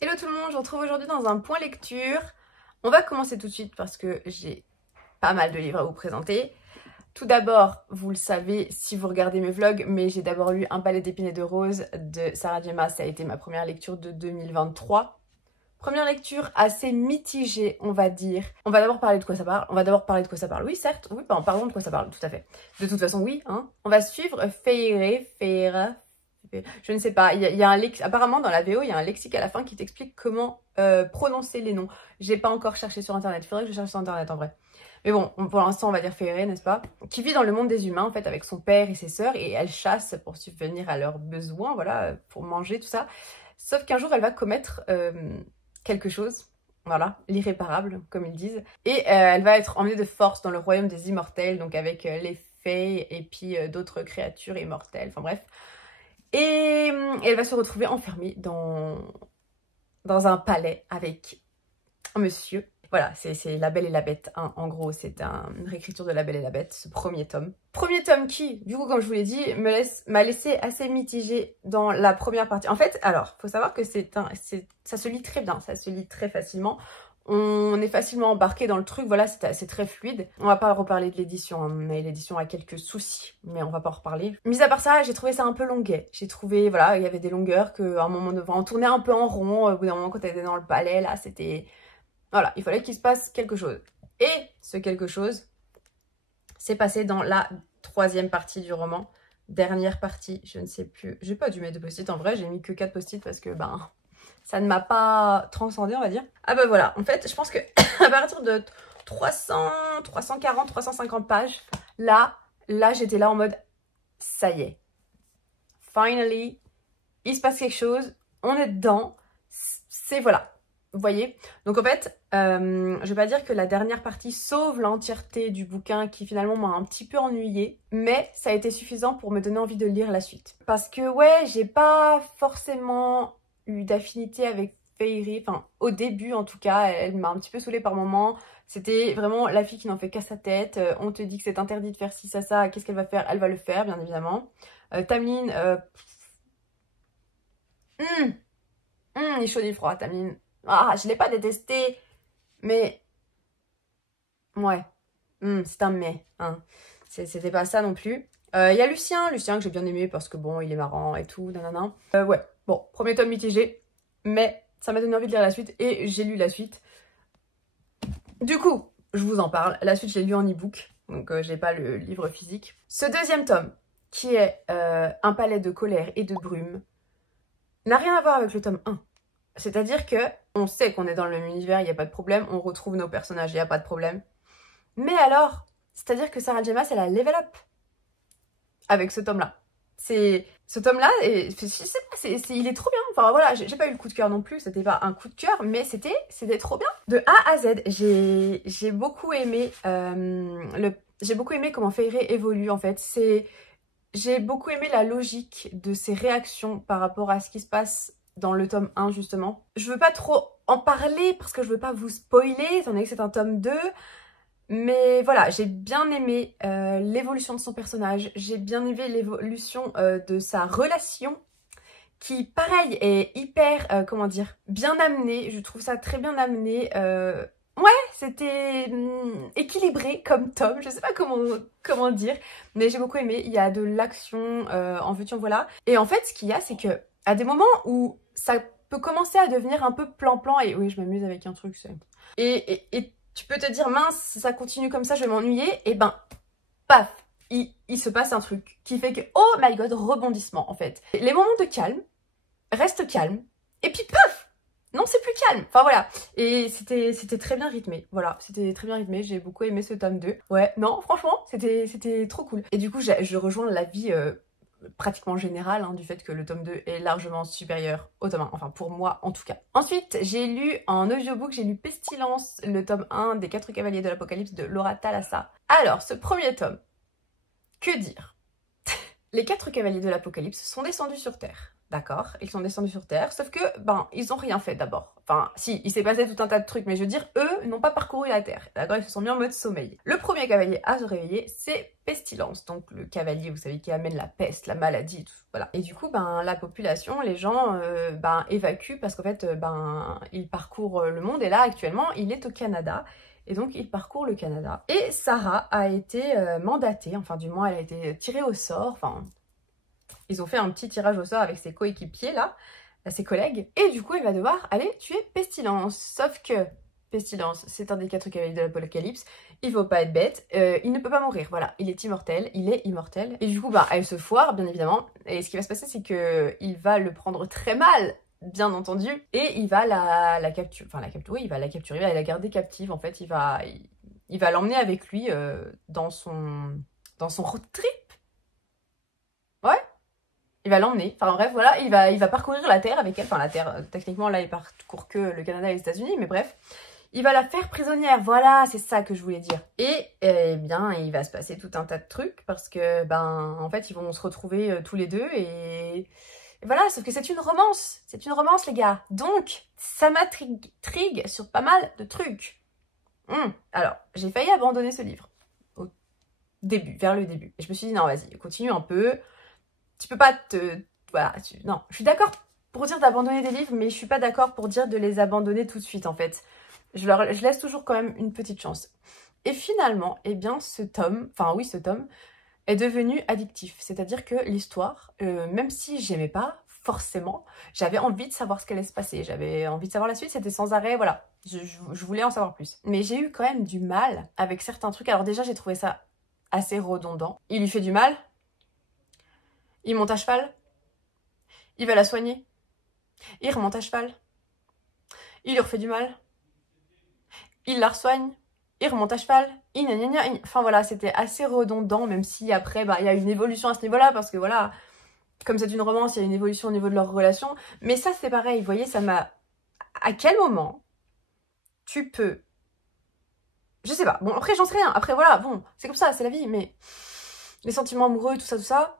Hello tout le monde, je vous retrouve aujourd'hui dans un point lecture. On va commencer tout de suite parce que j'ai pas mal de livres à vous présenter. Tout d'abord, vous le savez si vous regardez mes vlogs, mais j'ai d'abord lu Un palais d'épines et de roses de Sarah J. Maas. Ça a été ma première lecture de 2023. Première lecture assez mitigée, on va dire. On va d'abord parler de quoi ça parle. Oui, certes. Oui, parlons de quoi ça parle, tout à fait. De toute façon, oui. Hein. On va suivre Feyre. Je ne sais pas, il y a un apparemment dans la VO, il y a un lexique à la fin qui t'explique comment prononcer les noms. J'ai pas encore cherché sur internet, il faudrait que je cherche sur internet en vrai. Mais bon, pour l'instant on va dire Feyre, n'est-ce pas? Qui vit dans le monde des humains en fait avec son père et ses sœurs et elle chasse pour subvenir à leurs besoins, voilà, pour manger, tout ça. Sauf qu'un jour elle va commettre quelque chose, voilà, l'irréparable comme ils disent. Et elle va être emmenée de force dans le royaume des immortels, donc avec les fées et puis d'autres créatures immortelles, enfin bref. Et elle va se retrouver enfermée dans un palais avec un monsieur. Voilà, c'est La Belle et la Bête, hein. En gros, c'est une réécriture de La Belle et la Bête, ce premier tome. Premier tome qui, du coup, comme je vous l'ai dit, m'a laissé assez mitigée dans la première partie. En fait, alors, faut savoir que ça se lit très bien, ça se lit très facilement. On est facilement embarqué dans le truc, voilà, c'est très fluide. On va pas reparler de l'édition, hein, mais l'édition a quelques soucis, mais on va pas en reparler. Mis à part ça, j'ai trouvé ça un peu longuet. J'ai trouvé, voilà, il y avait des longueurs qu'à un moment donné, on tournait un peu en rond, au bout d'un moment quand elle était dans le palais, là, c'était... Voilà, il fallait qu'il se passe quelque chose. Et ce quelque chose s'est passé dans la troisième partie du roman. Dernière partie, je ne sais plus. J'ai pas dû mettre de post-it, en vrai, j'ai mis que 4 post-it parce que, ben... ça ne m'a pas transcendé, on va dire. Ah bah voilà, en fait, je pense que à partir de 300, 340, 350 pages, là j'étais là en mode, ça y est. Finally, il se passe quelque chose, on est dedans, c'est voilà. Vous voyez? Donc en fait, je vais pas dire que la dernière partie sauve l'entièreté du bouquin qui finalement m'a un petit peu ennuyée, mais ça a été suffisant pour me donner envie de lire la suite. Parce que ouais, j'ai pas forcément eu d'affinité avec Feyre, enfin au début en tout cas, elle m'a un petit peu saoulée par moments. C'était vraiment la fille qui n'en fait qu'à sa tête, on te dit que c'est interdit de faire ci, ça, qu'est-ce qu'elle va faire? Elle va le faire, bien évidemment. Tamlin, ni chaud ni froid, Tamlin. Ah, je l'ai pas détesté, mais ouais, c'est un mais, hein. C'était pas ça non plus. Il y a Lucien que j'ai bien aimé parce que bon, il est marrant et tout, nanana. Ouais, bon, premier tome mitigé, mais ça m'a donné envie de lire la suite et j'ai lu la suite. Du coup, je vous en parle. La suite, je l'ai lu en e-book, donc je n'ai pas le livre physique. Ce deuxième tome, qui est Un palais de colère et de brume, n'a rien à voir avec le tome 1. C'est-à-dire que on sait qu'on est dans le même univers, il n'y a pas de problème, on retrouve nos personnages, il n'y a pas de problème. Mais alors, c'est-à-dire que Sarah J. Maas, elle a level up avec ce tome-là. Ce tome-là, je sais pas, il est trop bien. Enfin voilà, j'ai pas eu le coup de cœur non plus, c'était pas un coup de cœur, mais c'était trop bien. De A à Z, j'ai beaucoup aimé j'ai beaucoup aimé comment Feyre évolue en fait. J'ai beaucoup aimé la logique de ses réactions par rapport à ce qui se passe dans le tome 1 justement. Je veux pas trop en parler parce que je veux pas vous spoiler, étant donné que c'est un tome 2. Mais voilà, j'ai bien aimé l'évolution de son personnage, j'ai bien aimé l'évolution de sa relation qui, pareil, est hyper, comment dire, bien amenée. Je trouve ça très bien amené. Ouais, c'était équilibré comme tome, je sais pas comment dire, mais j'ai beaucoup aimé. Il y a de l'action, en veux-tu, en voilà. Et en fait, ce qu'il y a, c'est que à des moments où ça peut commencer à devenir un peu plan-plan, et oui, je m'amuse avec un truc, c'est... Et tu peux te dire, mince, si ça continue comme ça, je vais m'ennuyer. Et ben, paf, il se passe un truc qui fait que, oh my god, rebondissement en fait. Les moments de calme restent calmes. Et puis paf, non, c'est plus calme. Enfin voilà. Et c'était très bien rythmé. Voilà, c'était très bien rythmé. J'ai beaucoup aimé ce tome 2. Ouais, non, franchement, c'était trop cool. Et du coup, je rejoins l'avis pratiquement général hein, du fait que le tome 2 est largement supérieur au tome 1, enfin pour moi en tout cas. Ensuite, j'ai lu en audiobook, j'ai lu Pestilence, le tome 1 des 4 cavaliers de l'Apocalypse de Laura Thalassa. Alors, ce premier tome, que dire? Les 4 cavaliers de l'Apocalypse sont descendus sur Terre. d'accord, ils sont descendus sur Terre, sauf que, ben, ils ont rien fait d'abord. Enfin, si, il s'est passé tout un tas de trucs, mais je veux dire, eux n'ont pas parcouru la Terre, d'accord, ils se sont mis en mode sommeil. Le premier cavalier à se réveiller, c'est Pestilence, donc le cavalier, vous savez, qui amène la peste, la maladie, tout, voilà. Et du coup, ben, la population, les gens, ben, évacuent, parce qu'en fait, ben, il parcourt le monde, et là, actuellement, il est au Canada, et donc il parcourt le Canada. Et Sarah a été mandatée, enfin, du moins, elle a été tirée au sort, enfin... Ils ont fait un petit tirage au sort avec ses coéquipiers, là, ses collègues. Et du coup, il va devoir aller tuer Pestilence. Sauf que Pestilence, c'est un des 4 cavaliers de l'Apocalypse. Il faut pas être bête. Il ne peut pas mourir. Voilà, il est immortel. Il est immortel. Et du coup, bah, elle se foire, bien évidemment. Et ce qui va se passer, c'est que il va le prendre très mal, bien entendu. Et il va la capturer. Enfin, la capturer, il va la capturer. Il va la garder captive. En fait, il va l'emmener avec lui dans son road trip. Ouais. Il va l'emmener, enfin bref, voilà, il va parcourir la Terre avec elle, enfin la Terre, techniquement là il parcourt que le Canada et les États-Unis, mais bref. Il va la faire prisonnière, voilà, c'est ça que je voulais dire. Et eh bien, il va se passer tout un tas de trucs, parce que, ben, en fait, ils vont se retrouver tous les deux, et voilà, sauf que c'est une romance les gars. Donc, ça m'intrigue sur pas mal de trucs. Alors, j'ai failli abandonner ce livre, au début, vers le début. Et je me suis dit, non, vas-y, continue un peu. Tu peux pas te... Voilà, non. Je suis d'accord pour dire d'abandonner des livres, mais je suis pas d'accord pour dire de les abandonner tout de suite, en fait. Je laisse toujours quand même une petite chance. Et finalement, eh bien, ce tome est devenu addictif. C'est-à-dire que l'histoire, même si j'aimais pas forcément, j'avais envie de savoir ce qu'allait se passer. J'avais envie de savoir la suite, c'était sans arrêt, voilà. Je voulais en savoir plus. Mais j'ai eu quand même du mal avec certains trucs. Alors déjà, j'ai trouvé ça assez redondant. Il lui fait du mal. Il monte à cheval, il va la soigner, il remonte à cheval, il lui refait du mal, il la resoigne, il remonte à cheval, enfin voilà, c'était assez redondant, même si après, bah, il y a une évolution à ce niveau-là, parce que voilà, comme c'est une romance, il y a une évolution au niveau de leur relation, mais ça c'est pareil, vous voyez, ça m'a... À quel moment tu peux... Je sais pas, bon après j'en sais rien, après voilà, bon, c'est comme ça, c'est la vie, mais les sentiments amoureux, tout ça...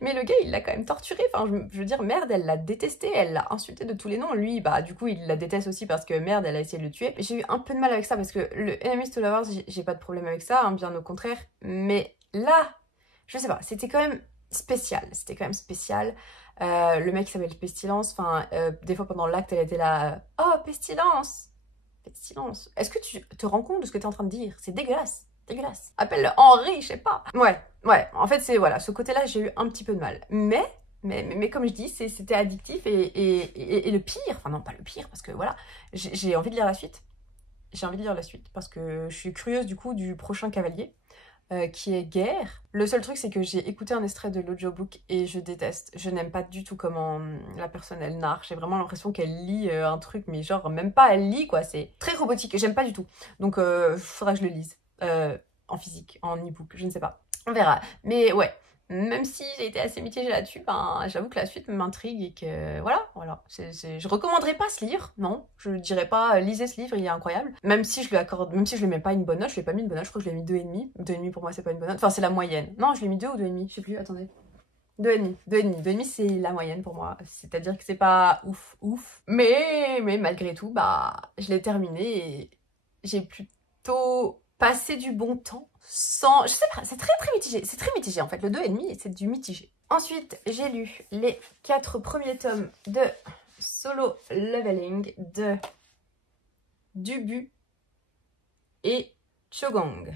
Mais le gars, il l'a quand même torturé. Enfin, je veux dire, merde, elle l'a détesté, elle l'a insulté de tous les noms. Lui, bah, du coup, il la déteste aussi parce que merde, elle a essayé de le tuer. J'ai eu un peu de mal avec ça parce que le Enemies to Lovers, j'ai pas de problème avec ça, hein, bien au contraire. Mais là, je sais pas, c'était quand même spécial. C'était quand même spécial. Le mec s'appelle Pestilence. Enfin, des fois pendant l'acte, elle était là. Oh, Pestilence! Pestilence. Est-ce que tu te rends compte de ce que t'es en train de dire? C'est dégueulasse. Dégueulasse. Appelle-le Henri, je sais pas. Ouais, en fait, c'est voilà, ce côté-là, j'ai eu un petit peu de mal. Mais comme je dis, c'était addictif et le pire, enfin non, pas le pire, parce que voilà, j'ai envie de lire la suite. J'ai envie de lire la suite parce que je suis curieuse du coup du prochain cavalier. Qui est Guerre. Le seul truc, c'est que j'ai écouté un extrait de l'audiobook et je déteste. Je n'aime pas du tout comment la personne, elle narre. J'ai vraiment l'impression qu'elle lit un truc, mais genre, même pas elle lit, quoi. C'est très robotique. J'aime pas du tout. Donc, faudra que je le lise. En physique, en e-book, je ne sais pas. On verra. Mais ouais, même si j'ai été assez mitigée là-dessus, ben, j'avoue que la suite m'intrigue et que voilà. Je recommanderais pas ce livre, non. Je dirais pas, lisez ce livre, il est incroyable. Même si je lui accorde, même si je lui mets pas une bonne note, je lui ai pas mis une bonne note, je crois que je lui ai mis 2,5. 2,5 pour moi, c'est pas une bonne note. Enfin, c'est la moyenne. Non, je lui ai mis 2 ou 2,5, je sais plus, attendez. 2,5. 2,5, c'est la moyenne pour moi. C'est-à-dire que c'est pas ouf. Mais malgré tout, bah, je l'ai terminé et j'ai plutôt passé du bon temps sans... Je sais pas, c'est très mitigé. C'est très mitigé en fait. Le 2,5, c'est du mitigé. Ensuite, j'ai lu les 4 premiers tomes de Solo Leveling de Dubu et Chogong.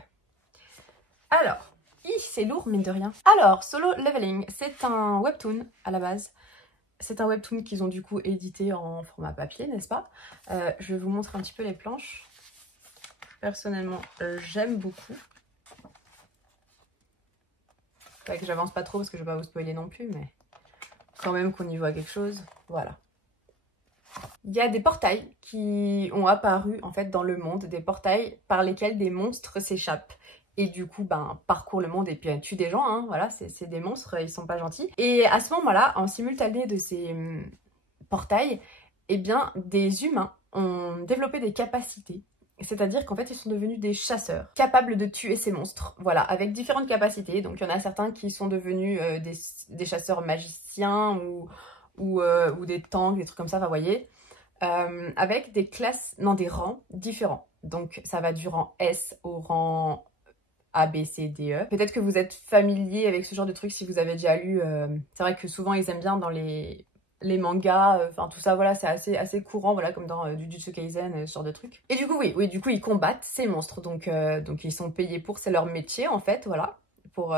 Alors, c'est lourd, mine de rien. Alors, Solo Leveling, c'est un webtoon à la base. C'est un webtoon qu'ils ont du coup édité en format papier, n'est-ce pas? Je vais vous montrer un petit peu les planches. Personnellement, j'aime beaucoup. Faudrait que j'avance pas trop parce que je vais pas vous spoiler non plus, mais quand même qu'on y voit quelque chose. Voilà. Il y a des portails qui ont apparu en fait dans le monde, des portails par lesquels des monstres s'échappent. Et du coup, ben, parcourent le monde et puis tuent des gens, hein, voilà, c'est des monstres, ils sont pas gentils. Et à ce moment-là, en simultané de ces portails, eh bien, des humains ont développé des capacités C'est-à-dire qu'en fait ils sont devenus des chasseurs, capables de tuer ces monstres, voilà, avec différentes capacités. Donc il y en a certains qui sont devenus des chasseurs magiciens ou des tanks, des trucs comme ça, vous voyez, avec des classes, non des rangs différents. Donc ça va du rang S au rang A, B, C, D, E. Peut-être que vous êtes familier avec ce genre de trucs si vous avez déjà lu. C'est vrai que souvent ils aiment bien dans les mangas, enfin tout ça, voilà, c'est assez courant, voilà, comme dans Jujutsu Kaisen, ce genre de trucs. Et du coup, oui, du coup, ils combattent ces monstres, donc ils sont payés pour, c'est leur métier, en fait, voilà, pour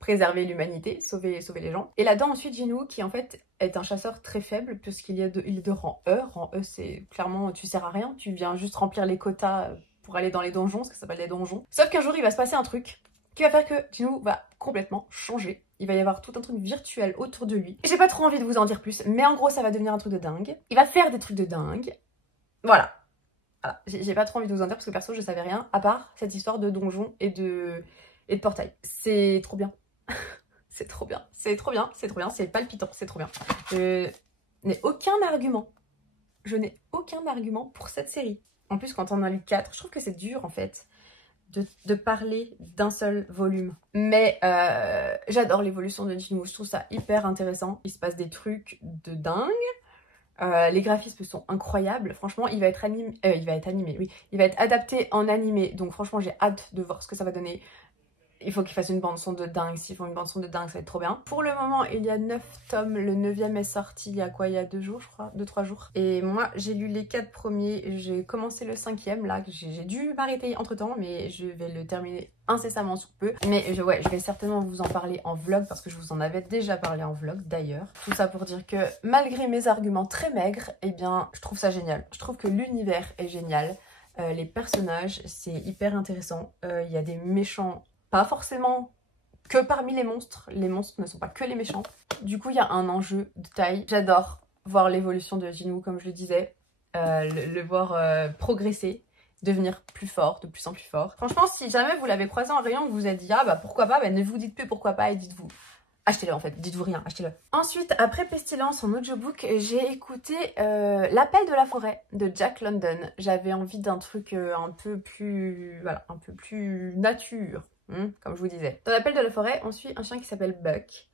préserver l'humanité, sauver les gens. Et là-dedans, ensuite, Jinwoo, qui en fait est un chasseur très faible, puisqu'il est de rang E. Rang E, c'est clairement, tu sers à rien, tu viens juste remplir les quotas pour aller dans les donjons, ce que ça s'appelle les donjons. Sauf qu'un jour, il va se passer un truc qui va faire que Jinwoo va complètement changer. Il va y avoir tout un truc virtuel autour de lui. J'ai pas trop envie de vous en dire plus, mais en gros, ça va devenir un truc de dingue. Il va faire des trucs de dingue. Voilà. Voilà. J'ai pas trop envie de vous en dire parce que perso, je savais rien, à part cette histoire de donjon et de portail. C'est trop bien. C'est trop bien. C'est trop bien. C'est trop bien. C'est palpitant. C'est trop bien. Je n'ai aucun argument. Je n'ai aucun argument pour cette série. En plus, quand on en a lu 4, je trouve que c'est dur en fait de parler d'un seul volume. Mais j'adore l'évolution de Jinwoo, je trouve ça hyper intéressant. Il se passe des trucs de dingue. Les graphismes sont incroyables. Franchement, il va être animé, oui. Il va être adapté en animé. Donc franchement, j'ai hâte de voir ce que ça va donner. Il faut qu'ils fassent une bande son de dingue. S'ils font une bande son de dingue, ça va être trop bien. Pour le moment, il y a 9 tomes. Le 9e est sorti il y a quoi? Il y a 2 jours, je crois. 2-3 jours. Et moi, j'ai lu les 4 premiers. J'ai commencé le 5e, là. J'ai dû m'arrêter entre temps, mais je vais le terminer incessamment sous peu. Mais ouais, je vais certainement vous en parler en vlog, parce que je vous en avais déjà parlé en vlog, d'ailleurs. Tout ça pour dire que, malgré mes arguments très maigres, eh bien, je trouve ça génial. Je trouve que l'univers est génial. Les personnages, c'est hyper intéressant. Il y a des méchants, pas forcément que parmi les monstres ne sont pas que les méchants. Du coup, il y a un enjeu de taille. J'adore voir l'évolution de Jinwoo, comme je le disais, le voir progresser, devenir plus fort, de plus en plus fort. Franchement, si jamais vous l'avez croisé en rayon, vous vous êtes dit, ah bah pourquoi pas, bah, ne vous dites plus pourquoi pas et dites-vous. Achetez-le en fait, dites-vous rien, achetez-le. Ensuite, après Pestilence en audiobook, j'ai écouté L'appel de la forêt de Jack London. J'avais envie d'un truc un peu plus, voilà, un peu plus nature. Comme je vous disais. Dans l'appel de la forêt, on suit un chien qui s'appelle Buck,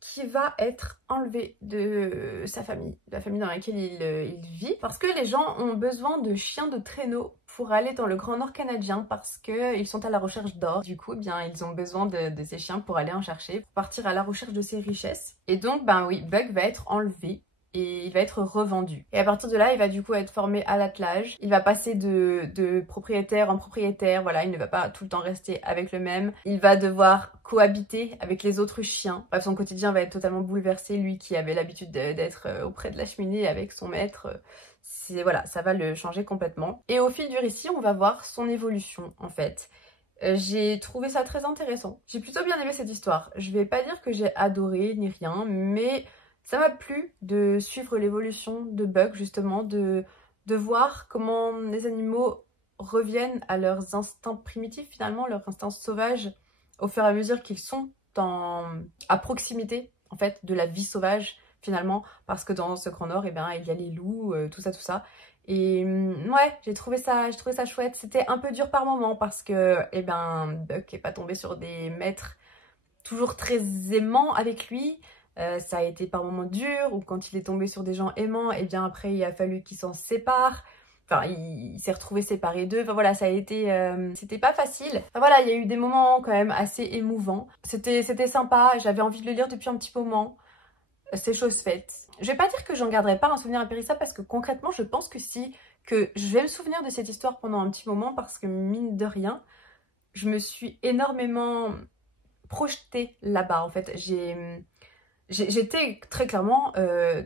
qui va être enlevé de sa famille, de la famille dans laquelle il vit, parce que les gens ont besoin de chiens de traîneau pour aller dans le Grand Nord canadien, parce qu'ils sont à la recherche d'or. Du coup, eh bien, ils ont besoin de ces chiens pour aller en chercher, pour partir à la recherche de ces richesses. Et donc, ben oui, Buck va être enlevé et il va être revendu. Et à partir de là, il va du coup être formé à l'attelage. Il va passer de propriétaire en propriétaire, voilà, il ne va pas tout le temps rester avec le même. Il va devoir cohabiter avec les autres chiens. Bref, son quotidien va être totalement bouleversé, lui qui avait l'habitude d'être auprès de la cheminée avec son maître. Voilà, ça va le changer complètement. Et au fil du récit, on va voir son évolution en fait. J'ai trouvé ça très intéressant. J'ai plutôt bien aimé cette histoire. Je vais pas dire que j'ai adoré ni rien, mais ça m'a plu de suivre l'évolution de Buck, justement, de voir comment les animaux reviennent à leurs instincts primitifs, finalement, leurs instincts sauvages, au fur et à mesure qu'ils sont à proximité, en fait, de la vie sauvage, finalement, parce que dans ce Grand Nord, eh ben, il y a les loups, tout ça. Et ouais, j'ai trouvé ça chouette. C'était un peu dur par moments, parce que, eh ben, Buck n'est pas tombé sur des maîtres toujours très aimants avec lui. Ça a été par moments dur, ou quand il est tombé sur des gens aimants, et bien après il a fallu qu'il s'en sépare. Enfin, il s'est retrouvé séparé d'eux. Enfin voilà, ça a été... c'était pas facile. Enfin voilà, il y a eu des moments quand même assez émouvants. C'était sympa, j'avais envie de le lire depuis un petit moment. C'est chose faite. Je vais pas dire que j'en garderai pas un souvenir impérissable, parce que concrètement, je pense que que je vais me souvenir de cette histoire pendant un petit moment, parce que mine de rien, je me suis énormément projetée là-bas en fait. J'étais très clairement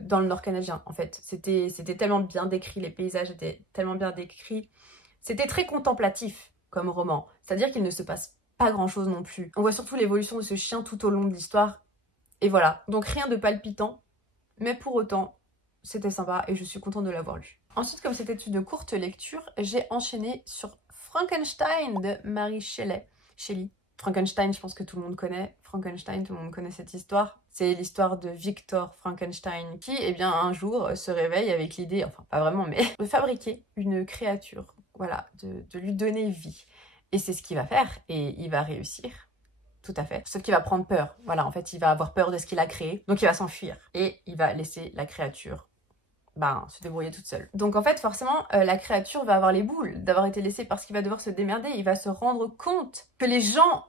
dans le Nord canadien en fait. C'était tellement bien décrit, les paysages étaient tellement bien décrits. C'était très contemplatif comme roman. C'est-à-dire qu'il ne se passe pas grand-chose non plus. On voit surtout l'évolution de ce chien tout au long de l'histoire. Et voilà. Donc rien de palpitant. Mais pour autant, c'était sympa et je suis contente de l'avoir lu. Ensuite, comme c'était une courte lecture, j'ai enchaîné sur Frankenstein de Mary Shelley. Frankenstein, je pense que tout le monde connaît. Frankenstein, tout le monde connaît cette histoire. C'est l'histoire de Victor Frankenstein qui, eh bien, un jour se réveille avec l'idée, enfin pas vraiment, mais de fabriquer une créature voilà, de lui donner vie. Et c'est ce qu'il va faire, et il va réussir. Tout à fait. Sauf qu'il va prendre peur. Voilà, en fait, il va avoir peur de ce qu'il a créé. Donc il va s'enfuir. Et il va laisser la créature se débrouiller toute seule. Donc en fait, forcément, la créature va avoir les boules d'avoir été laissée parce qu'il va devoir se démerder. Il va se rendre compte que les gens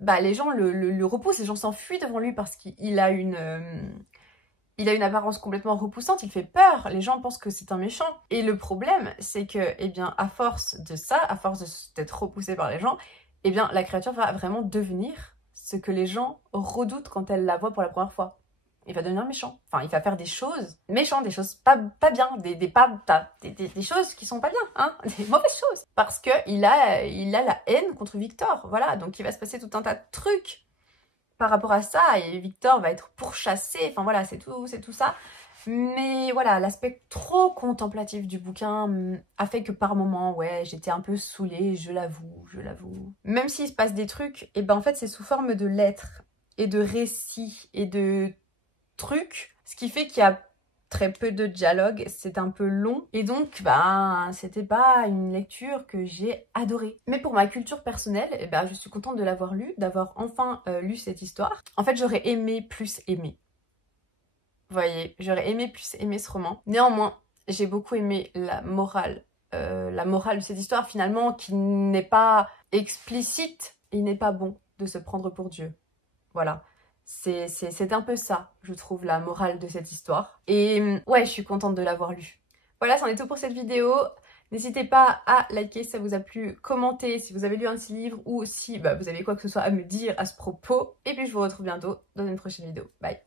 le repoussent. Les gens s'enfuient devant lui parce qu'il a une apparence complètement repoussante, il fait peur, les gens pensent que c'est un méchant. Et le problème, c'est que, eh bien, à force de ça, à force d'être repoussé par les gens, eh bien, la créature va vraiment devenir ce que les gens redoutent quand elles la voient pour la première fois. Il va devenir méchant. Enfin, il va faire des choses méchantes, des choses pas bien, des choses qui sont pas bien, hein, des mauvaises choses. Parce que il a la haine contre Victor, voilà. Donc, il va se passer tout un tas de trucs par rapport à ça, et Victor va être pourchassé, enfin voilà, c'est tout ça. Mais voilà, l'aspect trop contemplatif du bouquin a fait que par moments, ouais, j'étais un peu saoulée, je l'avoue. Même s'il se passe des trucs, et ben en fait c'est sous forme de lettres, et de récits, et de trucs, ce qui fait qu'il y a très peu de dialogue, c'est un peu long, et donc c'était pas une lecture que j'ai adorée. Mais pour ma culture personnelle, eh ben, je suis contente de l'avoir lu, d'avoir enfin lu cette histoire. En fait, j'aurais aimé plus aimer. Vous voyez, j'aurais aimé plus aimer ce roman. Néanmoins, j'ai beaucoup aimé la morale de cette histoire finalement, qui n'est pas explicite. Il n'est pas bon de se prendre pour Dieu. Voilà. C'est un peu ça, je trouve, la morale de cette histoire. Et ouais, je suis contente de l'avoir lu. Voilà, c'en est tout pour cette vidéo. N'hésitez pas à liker si ça vous a plu, commenter si vous avez lu un de ces livres ou si vous avez quoi que ce soit à me dire à ce propos. Et puis je vous retrouve bientôt dans une prochaine vidéo. Bye!